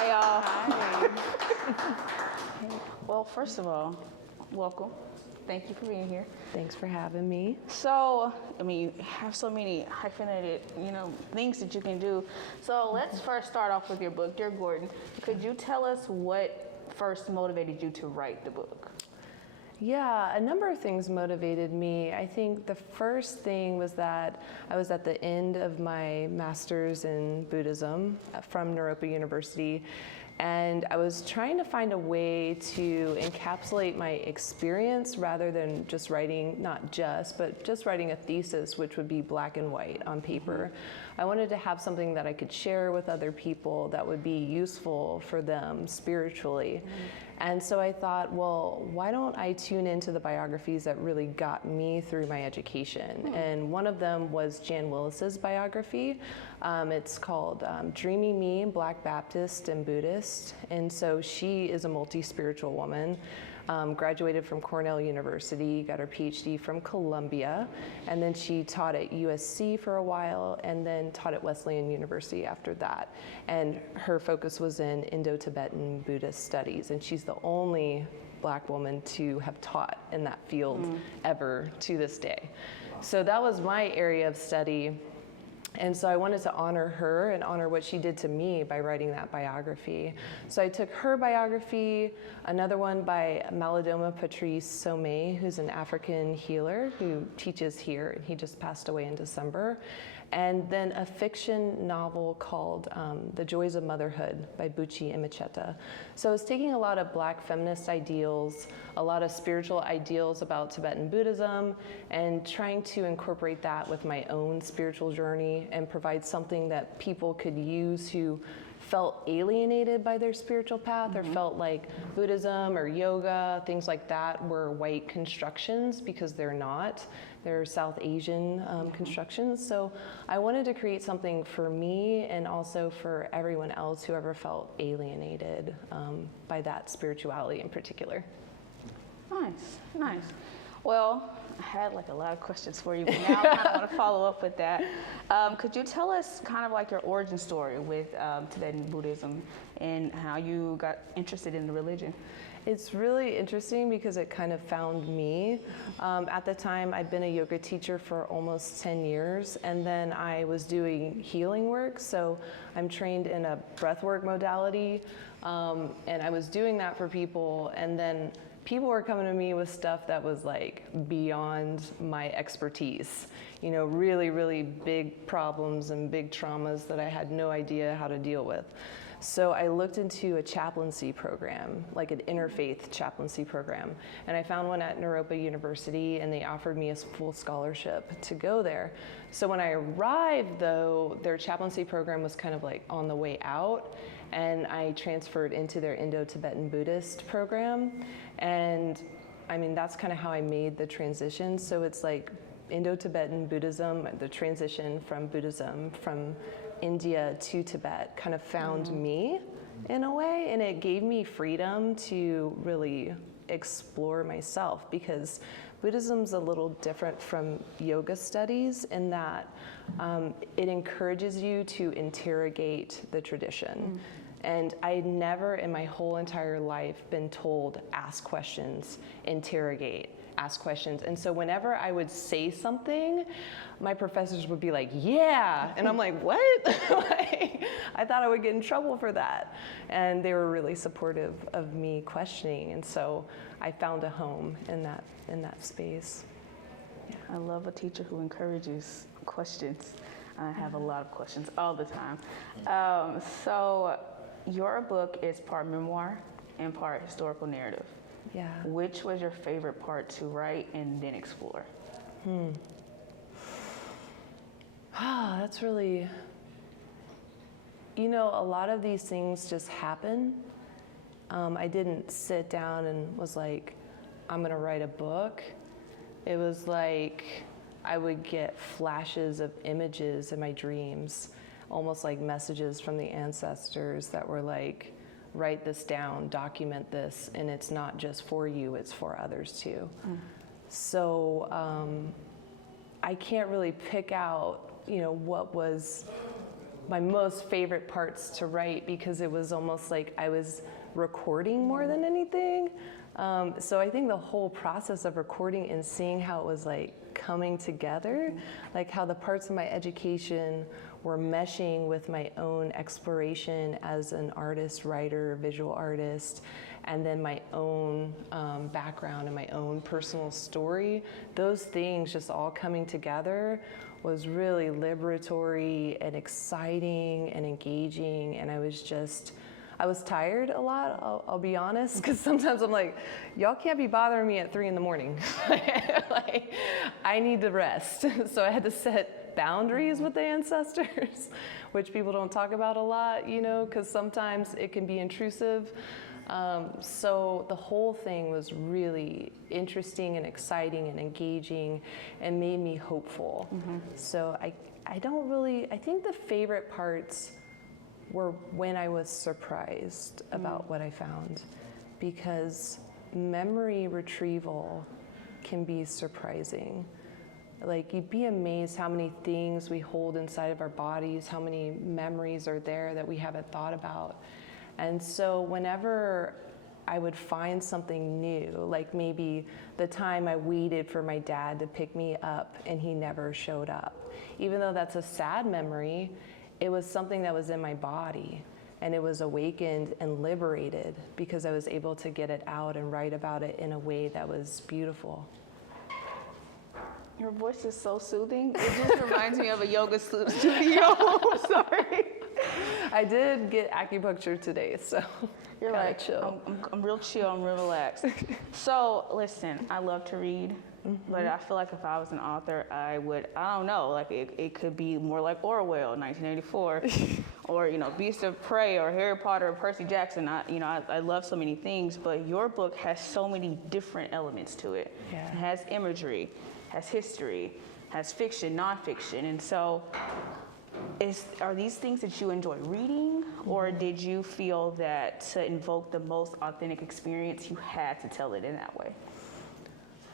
Hi, y'all. Hi. Well, first of all, welcome. Thank you for being here. Thanks for having me. So, I mean, you have so many hyphenated, things that you can do. So let's first start off with your book, Dear Gordon. Could you tell us what first motivated you to write the book? Yeah, a number of things motivated me. I think the first thing was that I was at the end of my master's in Buddhism from Naropa University, and I was trying to find a way to encapsulate my experience rather than just writing, but just writing a thesis, which would be black and white on paper. I wanted to have something that I could share with other people that would be useful for them spiritually. And so I thought, well, why don't I tune into the biographies that really got me through my education? And one of them was Jan Willis's biography. It's called Dreamy Me, Black Baptist and Buddhist. And so she is a multi-spiritual woman. Graduated from Cornell University, got her PhD from Columbia, and then she taught at USC for a while, and then taught at Wesleyan University after that. And her focus was in Indo-Tibetan Buddhist studies, and she's the only Black woman to have taught in that field ever to this day. So that was my area of study. And so I wanted to honor her and honor what she did to me by writing that biography. So I took her biography, another one by Malidoma Patrice Somé, who's an African healer who teaches here, and he just passed away in December. And then a fiction novel called The Joys of Motherhood by Buchi Imecheta. So I was taking a lot of Black feminist ideals, a lot of spiritual ideals about Tibetan Buddhism, and trying to incorporate that with my own spiritual journey and provide something that people could use who felt alienated by their spiritual path or felt like Buddhism or yoga, things like that were white constructions, because they're not. They're South Asian constructions. So I wanted to create something for me and also for everyone else who ever felt alienated by that spirituality in particular. Nice. Well, I had a lot of questions for you, but now I kind of want to follow up with that. Could you tell us kind of like your origin story with Tibetan Buddhism and how you got interested in the religion? It's really interesting because it kind of found me. At the time, I'd been a yoga teacher for almost 10 years, and then I was doing healing work. So I'm trained in a breathwork modality, and I was doing that for people, and then people were coming to me with stuff that was like beyond my expertise. Really, really big problems and big traumas that I had no idea how to deal with. So I looked into a chaplaincy program, like an interfaith chaplaincy program, and I found one at Naropa University, and they offered me a full scholarship to go there. So when I arrived, though, their chaplaincy program was kind of like on the way out, and I transferred into their Indo-Tibetan Buddhist program. And I mean, that's kind of how I made the transition. So it's like Indo-Tibetan Buddhism, the transition from Buddhism from India to Tibet kind of found me in a way, and it gave me freedom to really explore myself, because Buddhism's a little different from yoga studies in that it encourages you to interrogate the tradition. And I'd never in my whole entire life been told, ask questions, interrogate, ask questions. And so whenever I would say something, my professors would be like, yeah. And I'm like, what? I thought I would get in trouble for that. And they were really supportive of me questioning. And so I found a home in that space. Yeah. I love a teacher who encourages questions. I have a lot of questions all the time. So your book is part memoir and part historical narrative. Yeah. Which was your favorite part to write and then explore? That's really, a lot of these things just happen. I didn't sit down and was like, I'm gonna write a book. It was like I would get flashes of images in my dreams, almost like messages from the ancestors that were like, write this down, document this, and it's not just for you, it's for others too. So I can't really pick out, what was my most favorite parts to write because it was almost like I was recording more than anything. So I think the whole process of recording and seeing how it was like coming together, like how the parts of my education were meshing with my own exploration as an artist, writer, visual artist, and then my own background and my own personal story, those things just all coming together was really liberatory and exciting and engaging. And I was tired a lot, I'll be honest, because sometimes I'm like, y'all can't be bothering me at 3 a.m. Like, I need to rest. So I had to set boundaries with the ancestors, which people don't talk about a lot, you know, because sometimes it can be intrusive. So the whole thing was really interesting and exciting and engaging and made me hopeful. So I think the favorite parts were when I was surprised about what I found, because memory retrieval can be surprising. Like, you'd be amazed how many things we hold inside of our bodies, how many memories are there that we haven't thought about. And so whenever I would find something new, like maybe the time I waited for my dad to pick me up and he never showed up, even though that's a sad memory, it was something that was in my body, and it was awakened and liberated because I was able to get it out and write about it in a way that was beautiful. Your voice is so soothing. It just reminds me of a yoga studio. Sorry. I did get acupuncture today, so You're gotta right. chill. I'm real chill. I'm real relaxed. So listen, I love to read, but I feel like if I was an author, I don't know, like it could be more like Orwell, 1984, or Beast of Prey, or Harry Potter, or Percy Jackson. I love so many things, but your book has so many different elements to it. Yeah. It has imagery, has history, has fiction, nonfiction, and so. Are these things that you enjoy reading, or did you feel that to invoke the most authentic experience, you had to tell it in that way?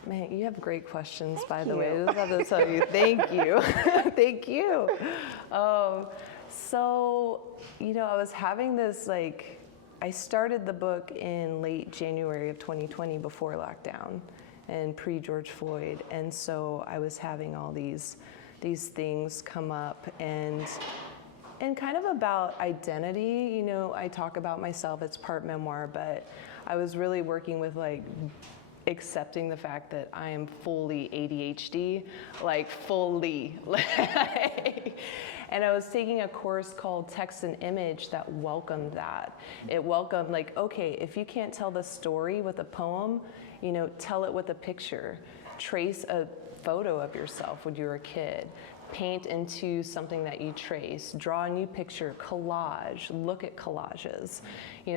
Man, you have great questions, by the you. way. I just have to tell you, thank you. Thank you. So, I was having this, I started the book in late January of 2020 before lockdown and pre-George Floyd. And so I was having all these things come up and kind of about identity. I talk about myself, it's part memoir, but I was really working with accepting the fact that I am fully ADHD, fully. And I was taking a course called Text and Image that welcomed that. It welcomed okay, if you can't tell the story with a poem, tell it with a picture. Trace a photo of yourself when you were a kid, paint into something that you trace, draw a new picture, collage, look at collages.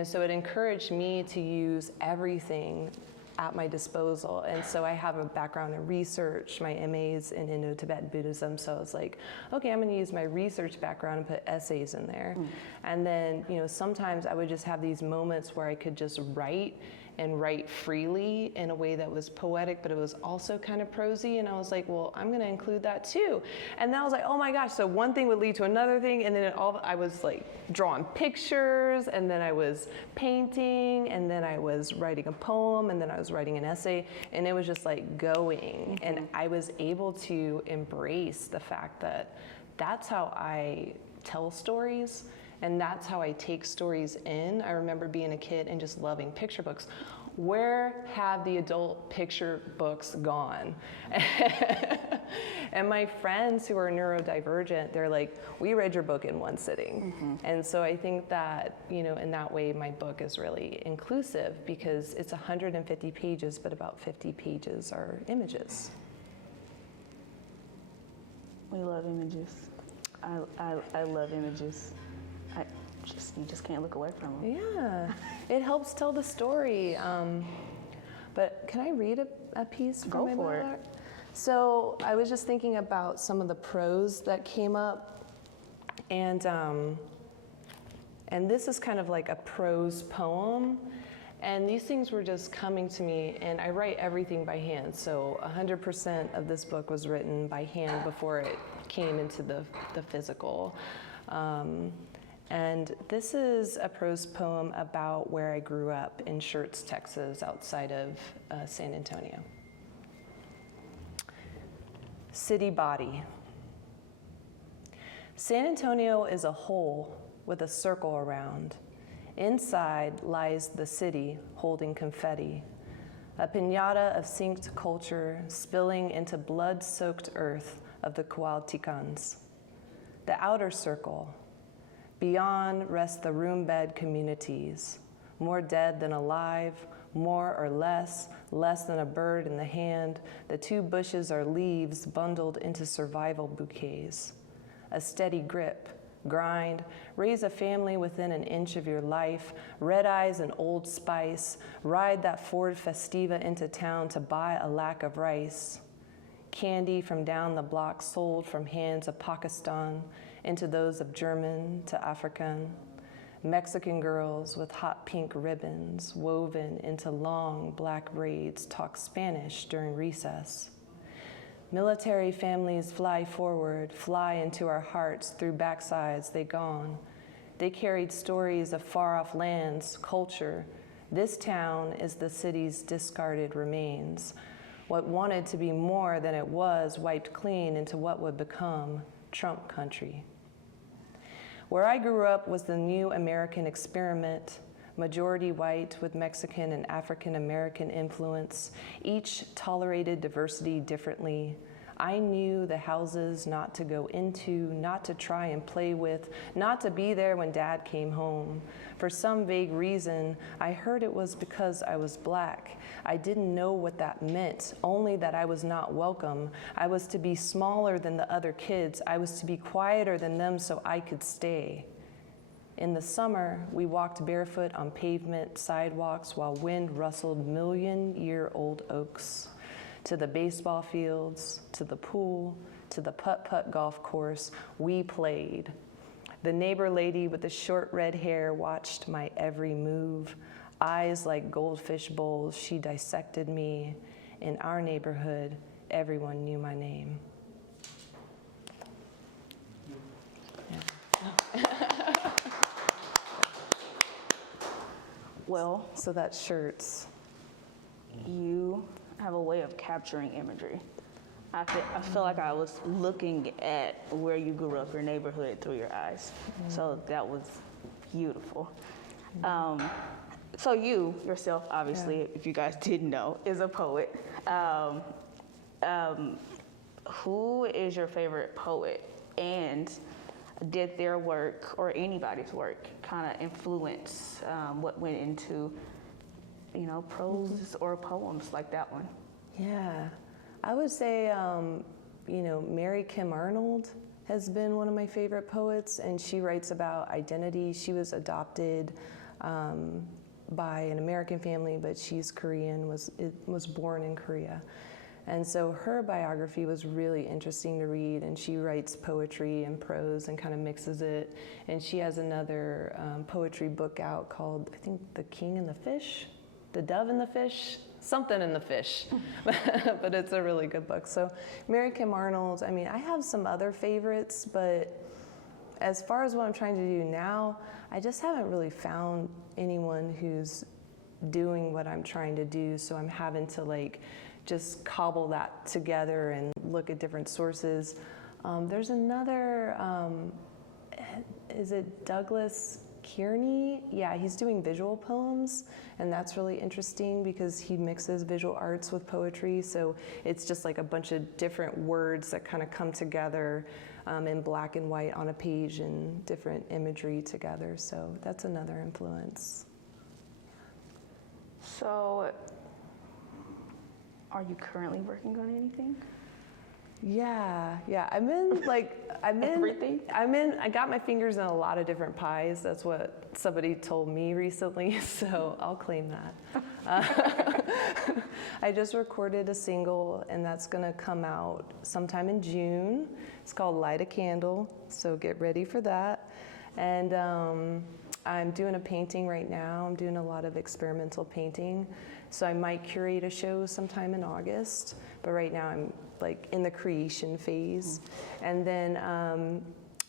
So it encouraged me to use everything at my disposal. And so I have a background in research, my MA's in Indo-Tibetan Buddhism, so I was like, okay, I'm gonna use my research background and put essays in there. And then, sometimes I would just have these moments where I could just write and write freely in a way that was poetic, but it was also kind of prosy. And I was like, well, I'm gonna include that too. And then I was like, oh my gosh, so one thing would lead to another thing. And then I was drawing pictures, and then I was painting, and then I was writing a poem, and then I was writing an essay. And it was just going. And I was able to embrace the fact that that's how I tell stories. And that's how I take stories in. I remember being a kid and just loving picture books. Where have the adult picture books gone? And my friends who are neurodivergent, they're like, we read your book in one sitting. And so I think that, in that way, my book is really inclusive because it's 150 pages, but about 50 pages are images. We love images. I love images. You just can't look away from them. Yeah, it helps tell the story. But can I read a piece from my book? Go for it. So I was just thinking about some of the prose that came up, and this is kind of like a prose poem. And these things were just coming to me, and I write everything by hand. So 100% of this book was written by hand before it came into the physical. And this is a prose poem about where I grew up in Schertz, Texas, outside of San Antonio. City body. San Antonio is a hole with a circle around. Inside lies the city holding confetti, a piñata of synced culture spilling into blood-soaked earth of the Coahuiltecans. The outer circle. Beyond rest the room bed communities, more dead than alive, more or less than a bird in the hand. The two bushes are leaves bundled into survival bouquets. A steady grip, grind, raise a family within an inch of your life, red eyes and Old Spice, ride that Ford Festiva into town to buy a lack of rice. Candy from down the block sold from hands of Pakistan into those of German to African. Mexican girls with hot pink ribbons woven into long black braids talk Spanish during recess. Military families fly forward, fly into our hearts through backsides they gone. They carried stories of far-off lands, culture. This town is the city's discarded remains. What wanted to be more than it was wiped clean into what would become Trump country. Where I grew up was the new American experiment, majority white with Mexican and African American influence. Each tolerated diversity differently. I knew the houses not to go into, not to try and play with, not to be there when Dad came home. For some vague reason, I heard it was because I was Black. I didn't know what that meant, only that I was not welcome. I was to be smaller than the other kids. I was to be quieter than them so I could stay. In the summer, we walked barefoot on pavement sidewalks while wind rustled million-year-old oaks. To the baseball fields, to the pool, to the putt-putt golf course, we played. The neighbor lady with the short red hair watched my every move. Eyes like goldfish bowls, she dissected me. In our neighborhood, everyone knew my name. Yeah. Well, So that's Schertz. you have a way of capturing imagery. I feel like I was looking at where you grew up, your neighborhood, through your eyes. So that was beautiful. So you yourself, obviously, if you guys didn't know, is a poet. Who is your favorite poet? And did their work or anybody's work kind of influence what went into, prose or poems like that one? Yeah, I would say, Mary Kim Arnold has been one of my favorite poets, and she writes about identity. She was adopted by an American family, but she's Korean, was born in Korea. And so her biography was really interesting to read, and she writes poetry and prose and kind of mixes it. And she has another poetry book out called, I think, The King and the Fish, The Dove and the Fish, something in the fish, but it's a really good book. So Mary Kim Arnold, I have some other favorites, but as far as what I'm trying to do now, I just haven't really found anyone who's doing what I'm trying to do, so I'm having to just cobble that together and look at different sources. There's another, is it Douglas Kearney? Yeah, he's doing visual poems, and that's really interesting because he mixes visual arts with poetry, so it's just like a bunch of different words that kind of come together in black and white on a page and different imagery together, so that's another influence. So, are you currently working on anything? Yeah. I got my fingers in a lot of different pies. That's what somebody told me recently, so I'll claim that. I just recorded a single, and that's gonna come out sometime in June. It's called Light a Candle, so get ready for that. And I'm doing a painting right now. I'm doing a lot of experimental painting, so I might curate a show sometime in August, but right now I'm in the creation phase. And then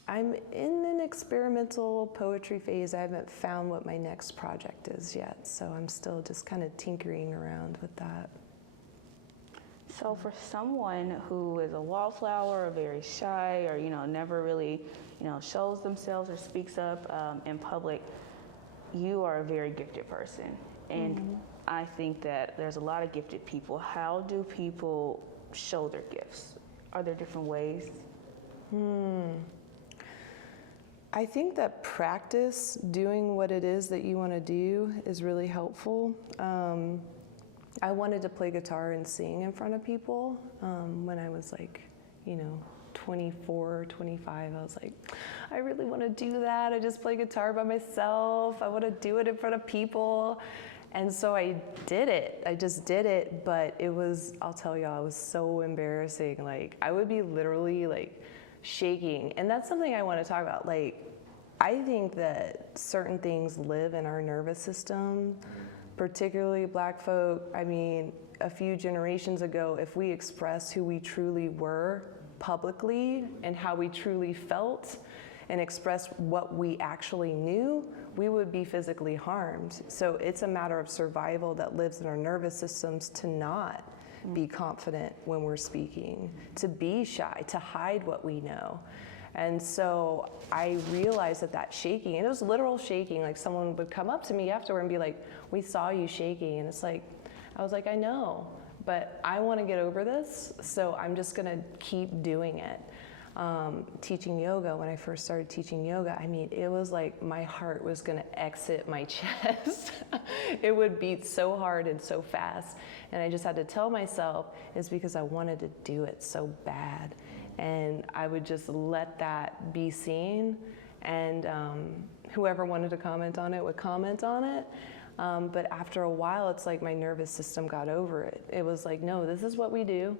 I'm in an experimental poetry phase. I haven't found what my next project is yet, so I'm still just kind of tinkering around with that. So for someone who is a wallflower or very shy or, never really, shows themselves or speaks up in public, you are a very gifted person. And I think that there's a lot of gifted people. How do people show their gifts? Are there different ways? I think that practice doing what it is that you want to do is really helpful. I wanted to play guitar and sing in front of people when I was 24, 25. I was like, I really want to do that. I just play guitar by myself. I want to do it in front of people. And so I did it. I just did it, but it was, I'll tell y'all, it was so embarrassing. I would be literally shaking. And that's something I want to talk about. I think that certain things live in our nervous system, particularly Black folk. I mean, a few generations ago, if we expressed who we truly were publicly and how we truly felt and expressed what we actually knew, we would be physically harmed. So it's a matter of survival that lives in our nervous systems to not be confident when we're speaking, to be shy, to hide what we know. And so I realized that shaking, and it was literal shaking, someone would come up to me afterward and be like, we saw you shaking. And it's I was like, I know, but I want to get over this, so I'm just going to keep doing it. Teaching yoga, when I first started teaching yoga, I mean, it was like my heart was going to exit my chest. It would beat so hard and so fast. And I just had to tell myself it's because I wanted to do it so bad. And I would just let that be seen, and whoever wanted to comment on it would comment on it. But after a while, it's like my nervous system got over it. It was like, no, this is what we do.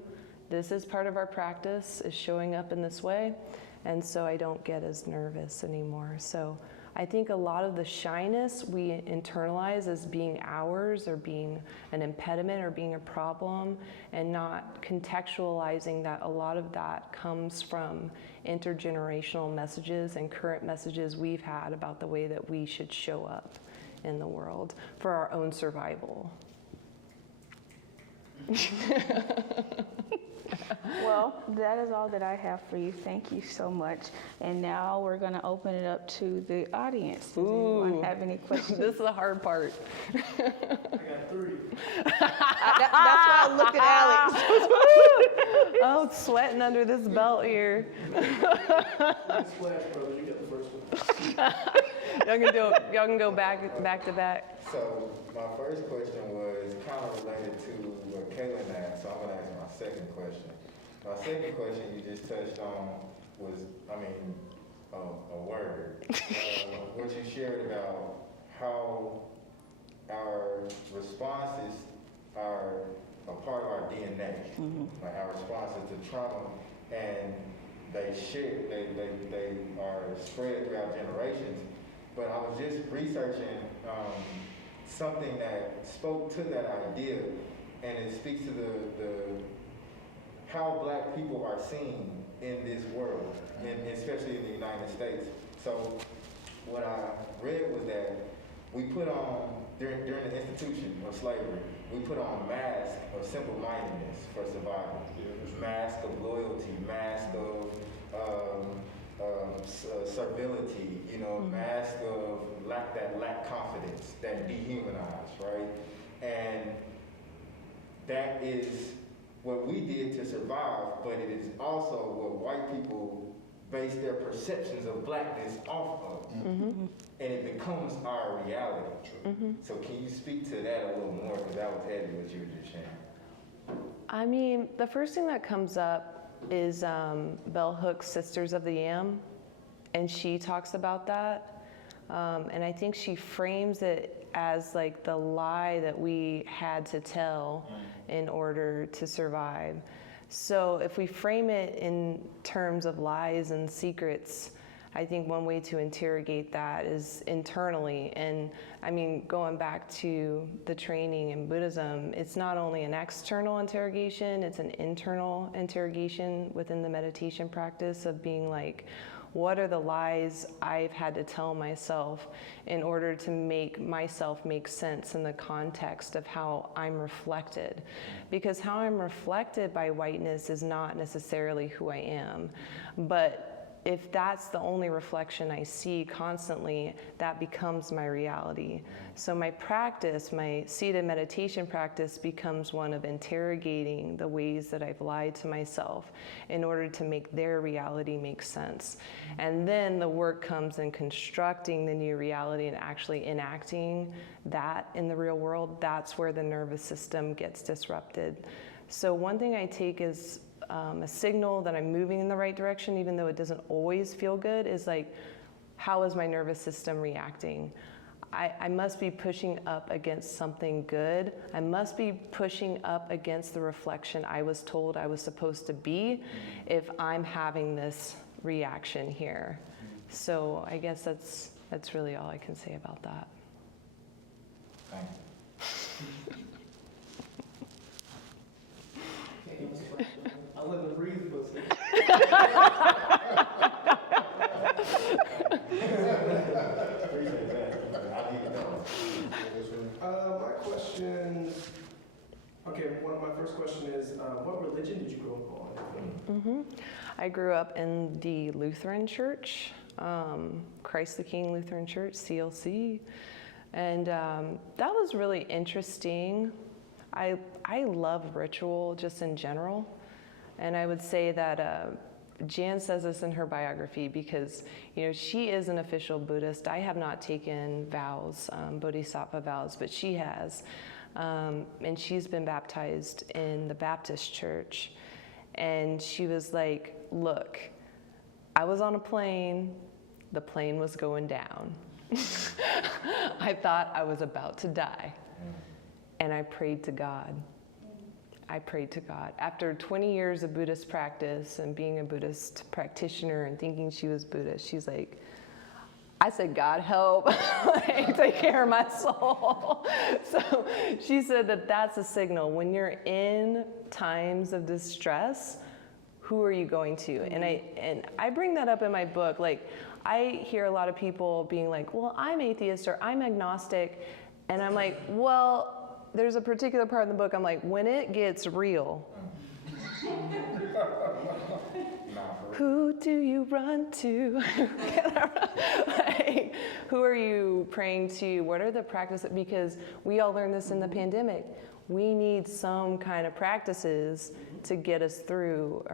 This is part of our practice, is showing up in this way. And so I don't get as nervous anymore. So I think a lot of the shyness we internalize as being ours or being an impediment or being a problem, and not contextualizing that a lot of that comes from intergenerational messages and current messages we've had about the way that we should show up in the world for our own survival. Well, that is all that I have for you. Thank you so much. And now we're going to open it up to the audience. Does anyone have any questions? This is the hard part. I got 3. That's why I looked at Alex. Oh, it's sweating under this belt here. Splash Brothers, you got the first one. Y'all can go back to back. So my first question was kind of related to what Kaylin asked, so I'm going to ask my second question. My second question you just touched on was, a word. What you shared about how our responses are a part of our DNA, like our responses to trauma, and they are spread throughout generations. But I was just researching something that spoke to that idea, and it speaks to the how Black people are seen in this world, and especially in the United States. So what I read was that we put on, during the institution of slavery, we put on masks of simple-mindedness for survival. Mask of loyalty, mask of servility, mask of lack confidence, that dehumanize, right? And that is what we did to survive, but it is also what white people base their perceptions of Blackness off of. And it becomes our reality. So can you speak to that a little more, because that was heavy what you were just sharing. I mean, the first thing that comes up is Bell Hook's Sisters of the Yam, and she talks about that. And I think she frames it as like the lie that we had to tell in order to survive. So if we frame it in terms of lies and secrets, I think one way to interrogate that is internally. And I mean, going back to the training in Buddhism, it's not only an external interrogation, it's an internal interrogation within the meditation practice of being like, What are the lies I've had to tell myself in order to make myself make sense in the context of how I'm reflected? Because how I'm reflected by whiteness is not necessarily who I am. But if that's the only reflection I see constantly, that becomes my reality. So my practice, my seated meditation practice, becomes one of interrogating the ways that I've lied to myself in order to make their reality make sense. And then the work comes in constructing the new reality and actually enacting that in the real world. That's where the nervous system gets disrupted. So one thing I take is a signal that I'm moving in the right direction, even though it doesn't always feel good, is like, how is my nervous system reacting? I must be pushing up against something good. I must be pushing up against the reflection I was told I was supposed to be if I'm having this reaction here. So I guess that's really all I can say about that. Thank you. I'll let them breathe, but Appreciate that. I need to know. my question, one of my first questions is, what religion did you grow up on? I grew up in the Lutheran Church, Christ the King Lutheran Church, CLC, and that was really interesting. I love ritual just in general, and I would say that Jan says this in her biography because, she is an official Buddhist. I have not taken vows, bodhisattva vows, but she has, and she's been baptized in the Baptist church, and she was like, look, I was on a plane, the plane was going down. I thought I was about to die. And I prayed to God. I prayed to God. After 20 years of Buddhist practice and being a Buddhist practitioner and thinking she was Buddhist, she's like, I said, God help, take care of my soul. So she said that that's a signal. When you're in times of distress, who are you going to? And I bring that up in my book. Like, I hear a lot of people being like, well, I'm atheist or I'm agnostic. And I'm like, well, there's a particular part in the book, I'm like, when it gets real, who do you run to? Like, who are you praying to? What are the practices? Because we all learned this in the pandemic. We need some kind of practices to get us through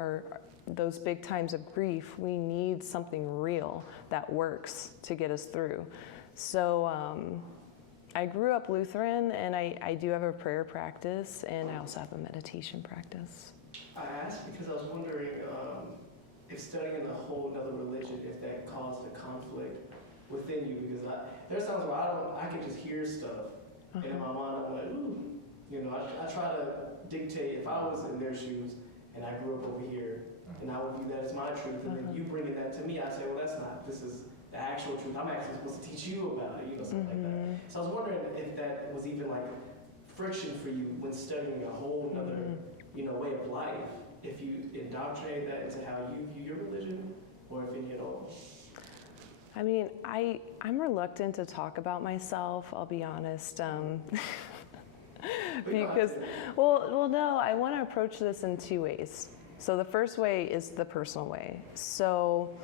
those big times of grief. We need something real that works to get us through. So, I grew up Lutheran, and I do have a prayer practice, and I also have a meditation practice. I asked because I was wondering if studying a whole other religion, if that caused a conflict within you, because there's times where I can just hear stuff, and in my mind I'm like, ooh, I try to dictate, if I was in their shoes, and I grew up over here, and I would view that as my truth, and then you bringing that to me, I say, well, that's not, this is the actual truth. I'm actually supposed to teach you about it, something like that. So I was wondering if that was even like friction for you when studying a whole other, way of life, if you indoctrinated that into how you view your religion, or if any at all. I mean, I'm reluctant to talk about myself, I'll be honest. Because, well, no, I want to approach this in two ways. So the first way is the personal way. So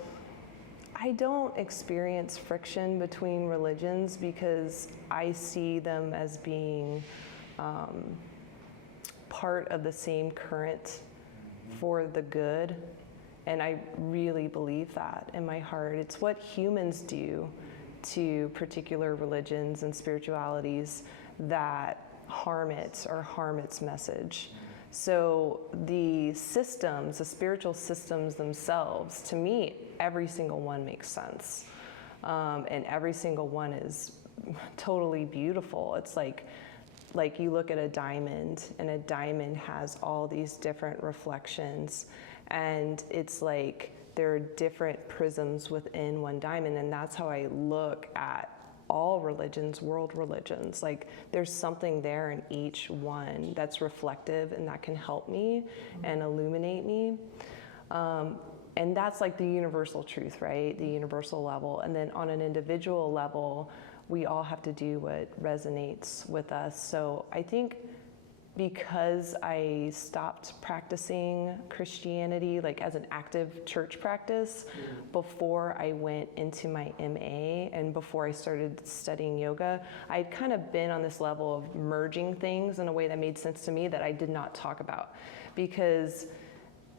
I don't experience friction between religions because I see them as being part of the same current for the good. And I really believe that in my heart. It's what humans do to particular religions and spiritualities that harm it or harm its message. So the systems, the spiritual systems themselves, to me, every single one makes sense. And every single one is totally beautiful. It's like you look at a diamond, and a diamond has all these different reflections, and it's like there are different prisms within one diamond, and that's how I look at all religions, world religions. Like, there's something there in each one that's reflective and that can help me and illuminate me. And that's like the universal truth, right? The universal level. And then on an individual level, we all have to do what resonates with us. So I think because I stopped practicing Christianity like as an active church practice before I went into my MA and before I started studying yoga, I'd kind of been on this level of merging things in a way that made sense to me that I did not talk about because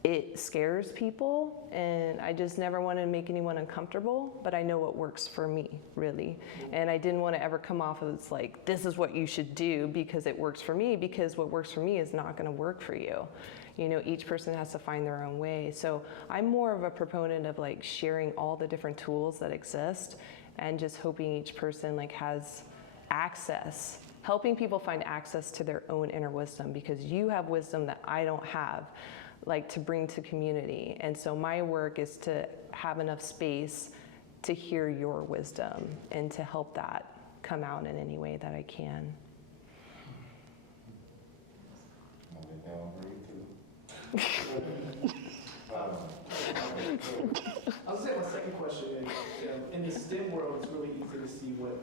it scares people and I just never wanted to make anyone uncomfortable, but I know what works for me, really. And I didn't want to ever come off as like, this is what you should do because it works for me, because what works for me is not going to work for you. You know, each person has to find their own way. So I'm more of a proponent of like sharing all the different tools that exist and just hoping each person like has access, helping people find access to their own inner wisdom because you have wisdom that I don't have, like to bring to community. And so my work is to have enough space to hear your wisdom and to help that come out in any way that I can. I'll say my second question is, in the STEM world, it's really easy to see what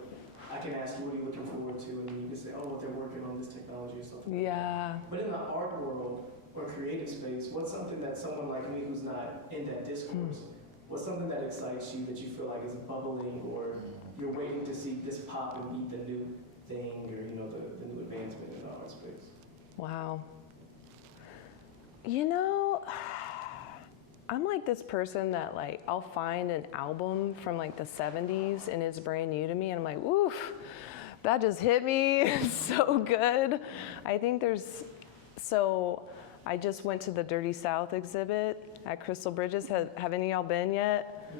I can ask you what are you looking forward to, and you can say, oh, what they're working on this technology or something. Yeah. But in the art world or creative space, what's something that someone like me who's not in that discourse, what's something that excites you that you feel like is bubbling or you're waiting to see this pop and be the new thing or, you know, the new advancement in the art space? Wow. You know, I'm like this person that like, I'll find an album from like the 70s and it's brand new to me and I'm like, oof, that just hit me. It's so good. I think I just went to the Dirty South exhibit at Crystal Bridges. Have any of y'all been yet?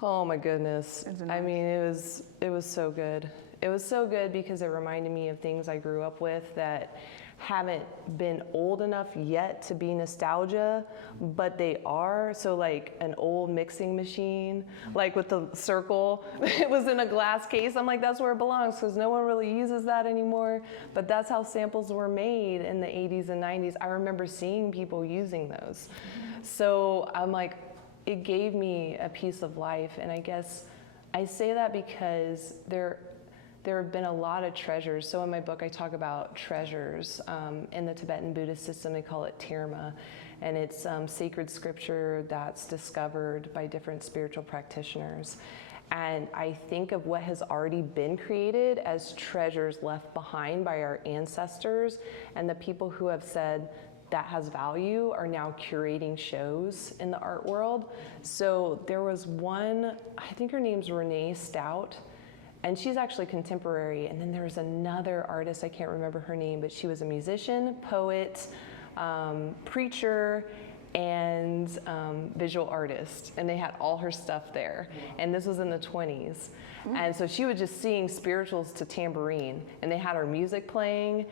Oh my goodness. I mean, it was so good. It was so good because it reminded me of things I grew up with that haven't been old enough yet to be nostalgia, but they are. So like an old mixing machine, like with the circle, it was in a glass case. I'm like, that's where it belongs because no one really uses that anymore. But that's how samples were made in the 80s and 90s. I remember seeing people using those. So I'm like, it gave me a piece of life. And I guess I say that because there have been a lot of treasures. So in my book, I talk about treasures. In the Tibetan Buddhist system, they call it terma. And it's sacred scripture that's discovered by different spiritual practitioners. And I think of what has already been created as treasures left behind by our ancestors. And the people who have said that has value are now curating shows in the art world. So there was one, I think her name's Renee Stout, and she's actually contemporary. And then there was another artist, I can't remember her name, but she was a musician, poet, preacher, and visual artist. And they had all her stuff there. And this was in the 20s. And so she was just singing spirituals to tambourine. And they had her music playing.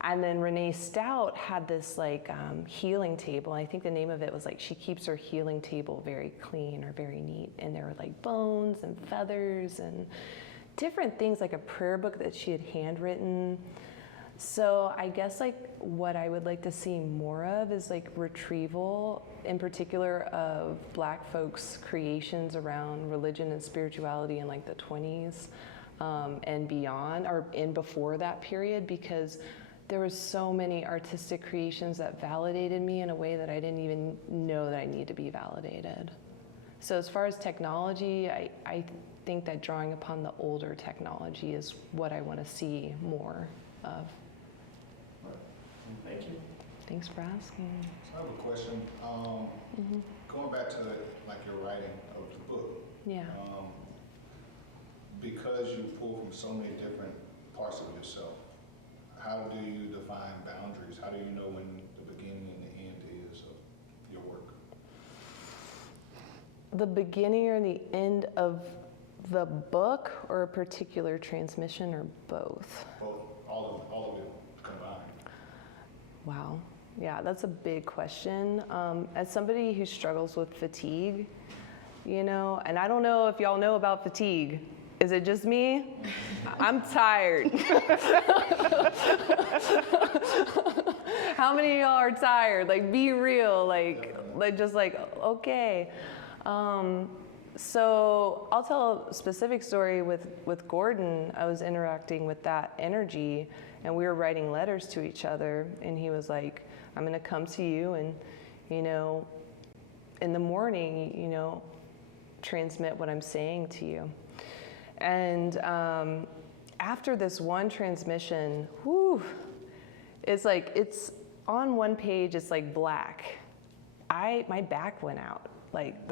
And then Renee Stout had this like healing table. I think the name of it was like, she keeps her healing table very clean or very neat. And there were like bones and feathers and different things, like a prayer book that she had handwritten. So I guess like what I would like to see more of is like retrieval, in particular of Black folks' creations around religion and spirituality in like the 20s and beyond, or in before that period, because there was so many artistic creations that validated me in a way that I didn't even know that I needed to be validated. So as far as technology, I think that drawing upon the older technology is what I want to see more of. Thank you. Thanks for asking. So I have a question. Going back to like your writing of the book. Yeah. Because you pull from so many different parts of yourself, how do you define boundaries? How do you know when the beginning and the end is of your work? The beginning or the end of the book, or a particular transmission, or both? Both, all of it combined. Wow. Yeah, that's a big question. As somebody who struggles with fatigue, you know, and I don't know if y'all know about fatigue. Is it just me? I'm tired. How many of y'all are tired? Like, be real. Just like, okay. So I'll tell a specific story with Gordon. I was interacting with that energy, and we were writing letters to each other, and he was like, I'm going to come to you and, in the morning, transmit what I'm saying to you. And after this one transmission, it's like, it's on one page, it's like black. My back went out. Like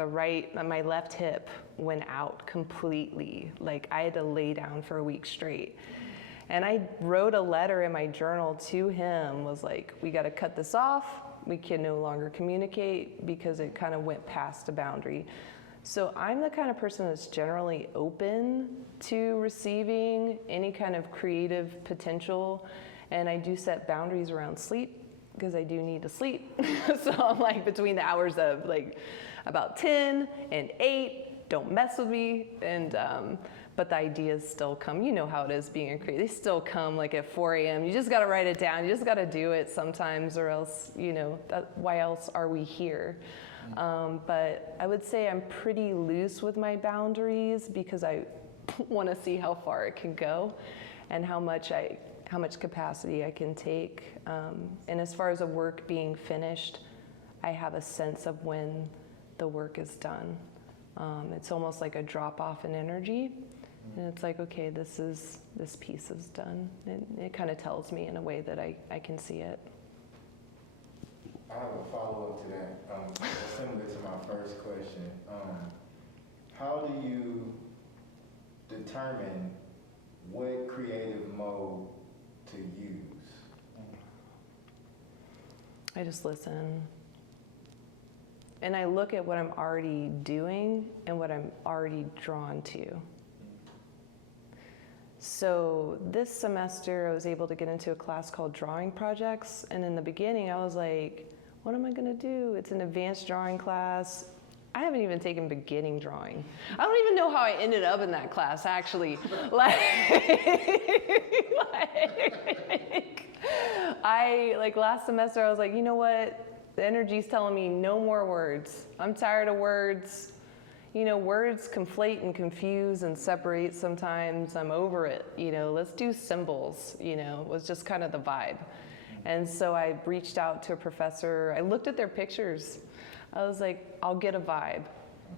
my left hip went out completely. Like I had to lay down for a week straight. And I wrote a letter in my journal to him, was like, we got to cut this off. We can no longer communicate because it kind of went past a boundary. So I'm the kind of person that's generally open to receiving any kind of creative potential. And I do set boundaries around sleep because I do need to sleep. So I'm like between the hours of like about 10 and 8, don't mess with me. And but the ideas still come. You know how it is being a creator. They still come like at 4 a.m. You just got to write it down. You just got to do it sometimes, or else, why else are we here? But I would say I'm pretty loose with my boundaries because I want to see how far it can go and how much capacity I can take. And as far as the work being finished, I have a sense of when the work is done. It's almost like a drop off in energy. And it's like, okay, this piece is done. It kind of tells me in a way that I can see it. I have a follow-up to that, similar to my first question. How do you determine what creative mode to use? I just listen. And I look at what I'm already doing and what I'm already drawn to. So this semester I was able to get into a class called Drawing Projects, and in the beginning I was like, what am I gonna do? It's an advanced drawing class. I haven't even taken beginning drawing. I don't even know how I ended up in that class, actually. Last semester I was like, you know what? The energy's telling me no more words. I'm tired of words. Words conflate and confuse and separate sometimes. I'm over it. Let's do symbols, was just kind of the vibe. And so I reached out to a professor. I looked at their pictures. I was like, I'll get a vibe.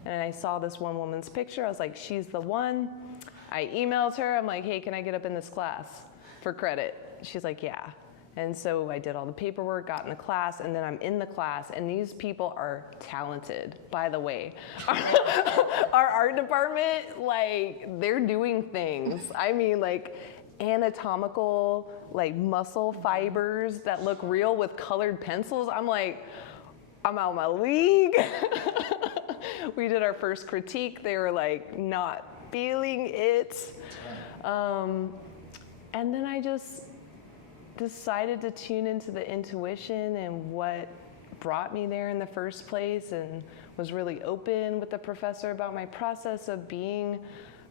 And I saw this one woman's picture. I was like, she's the one. I emailed her. I'm like, hey, can I get up in this class for credit? She's like, yeah. And so I did all the paperwork, got in the class, and then I'm in the class, and these people are talented, by the way. Our art department, they're doing things. I mean, anatomical, muscle fibers that look real with colored pencils. I'm like, I'm out of my league. We did our first critique. They were not feeling it. And then I just decided to tune into the intuition and what brought me there in the first place, and was really open with the professor about my process of being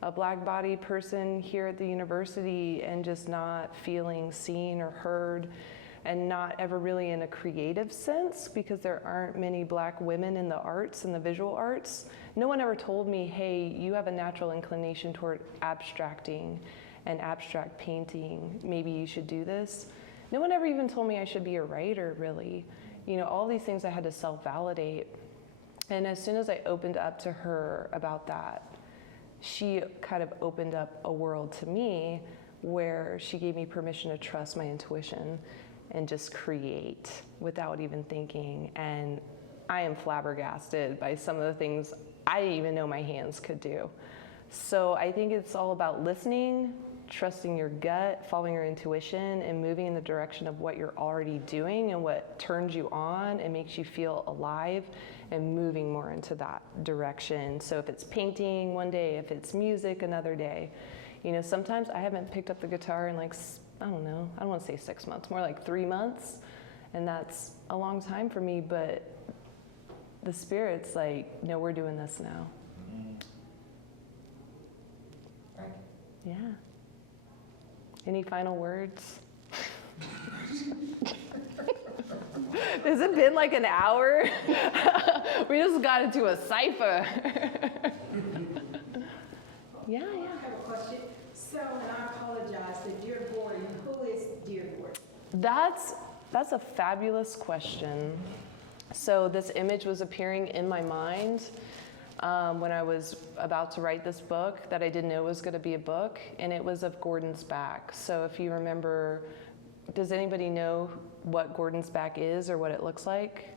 a black body person here at the university and just not feeling seen or heard, and not ever really in a creative sense because there aren't many black women in the arts and the visual arts. No one ever told me, hey, you have a natural inclination toward abstracting and abstract painting. Maybe you should do this. No one ever even told me I should be a writer, really. All these things I had to self-validate. And as soon as I opened up to her about that, she kind of opened up a world to me where she gave me permission to trust my intuition and just create without even thinking. And I am flabbergasted by some of the things I didn't even know my hands could do. So I think it's all about listening, trusting your gut, following your intuition, and moving in the direction of what you're already doing and what turns you on and makes you feel alive, and moving more into that direction. So if it's painting one day, if it's music another day. Sometimes I haven't picked up the guitar in I don't know, I don't want to say 6 months, more like 3 months. And that's a long time for me, but the Spirit's no, we're doing this now. Yeah. Any final words? Has it been like an hour? We just got into a cipher. Yeah. I have a question. So, and I apologize, the Dear Gordon, who is Dear Gordon? That's a fabulous question. So this image was appearing in my mind when I was about to write this book that I didn't know was going to be a book, and it was of Gordon's back. So if you remember, does anybody know what Gordon's back is or what it looks like?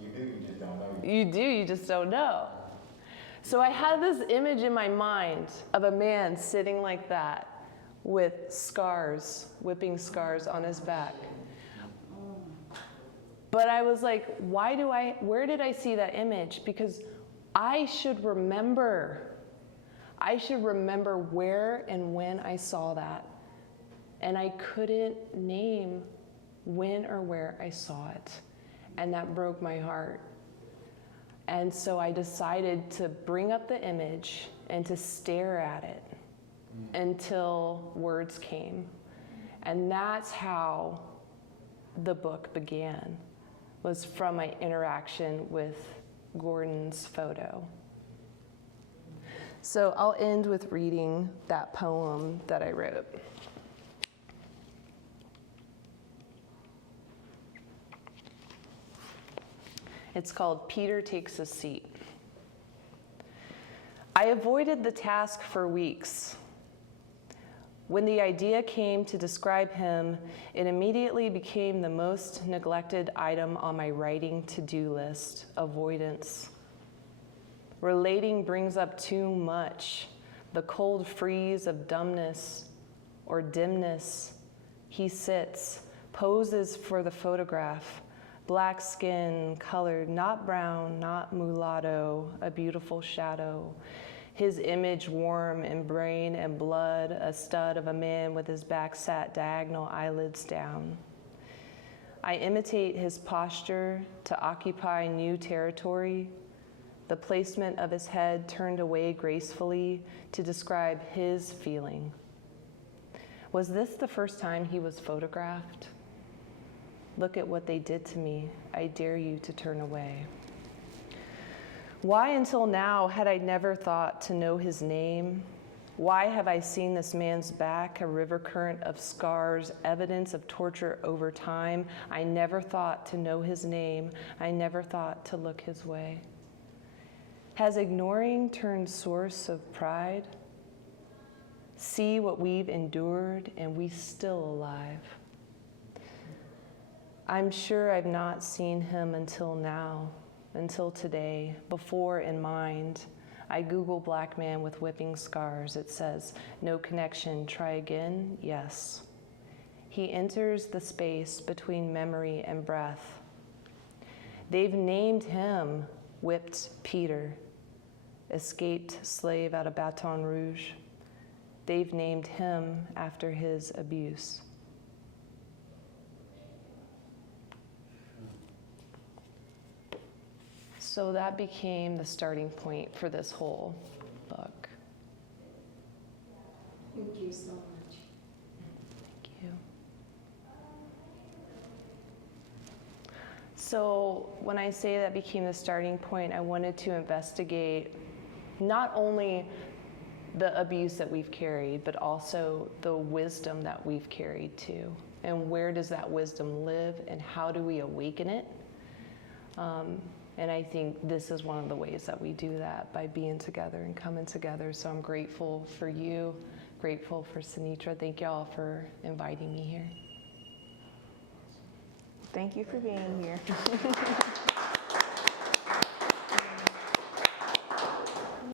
You do, you just don't know. You do, you just don't know. So I had this image in my mind of a man sitting like that with scars, whipping scars on his back. But I was like, where did I see that image? Because I should remember where and when I saw that. And I couldn't name when or where I saw it. And that broke my heart. And so I decided to bring up the image and to stare at it until words came. And that's how the book began, was from my interaction with Gordon's photo. So I'll end with reading that poem that I wrote. It's called Peter Takes a Seat. I avoided the task for weeks. When the idea came to describe him, it immediately became the most neglected item on my writing to-do list: avoidance. Relating brings up too much, the cold freeze of dumbness or dimness. He sits, poses for the photograph, black skin, colored not brown, not mulatto, a beautiful shadow. His image warm in brain and blood, a stud of a man with his back sat diagonal, eyelids down. I imitate his posture to occupy new territory, the placement of his head turned away gracefully to describe his feeling. Was this the first time he was photographed? Look at what they did to me. I dare you to turn away. Why until now had I never thought to know his name? Why have I seen this man's back, a river current of scars, evidence of torture over time? I never thought to know his name. I never thought to look his way. Has ignoring turned source of pride? See what we've endured and we still alive. I'm sure I've not seen him until now, until today, before in mind. I Google black man with whipping scars. It says, no connection, try again, yes. He enters the space between memory and breath. They've named him Whipped Peter, escaped slave out of Baton Rouge. They've named him after his abuse. So that became the starting point for this whole book. Thank you so much. Thank you. So when I say that became the starting point, I wanted to investigate not only the abuse that we've carried, but also the wisdom that we've carried too. And where does that wisdom live and how do we awaken it? And I think this is one of the ways that we do that, by being together and coming together. So I'm grateful for you, grateful for Sinitra. Thank y'all for inviting me here. Thank you for being here.